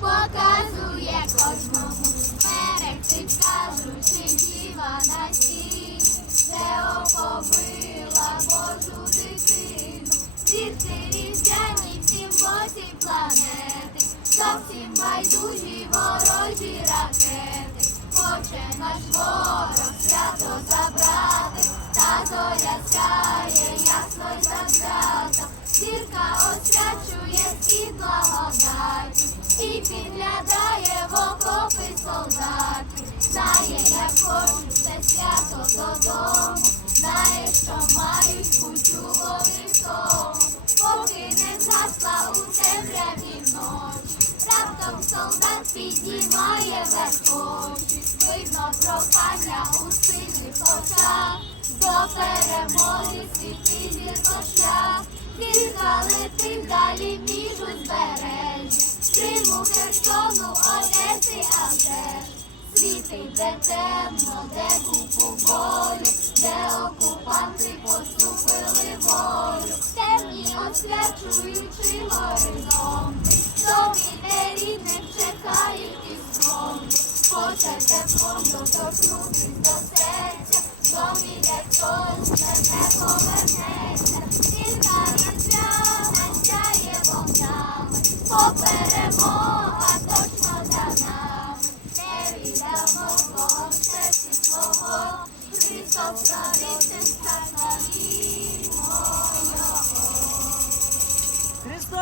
Показує кожному. Мерехтить, кажучи, діва на сі, де оповила Божу дитину. Зірці різдвяні всім боці планети, зовсім байдужі ворожі ракети. Хоче наш ворог свято забрати, та зоря підглядає в окопи солдати. Знає, як хочуть свято додому, знає, що мають кучугові в тому, поки не згасла у темряві ночі. Раптом солдат піднімає верхочі, видно прохання у сильних очах, до перемоги світлий зірко шлях. Зірка летить далі Криму, Херсону, Одеси, а вже ж. Де темно, де купу болю, де окупанти поступили волю, темні освячуючи горизонти, домі де чекають і скромні, хоче теплом доторкнутись до серця, домі, де хтось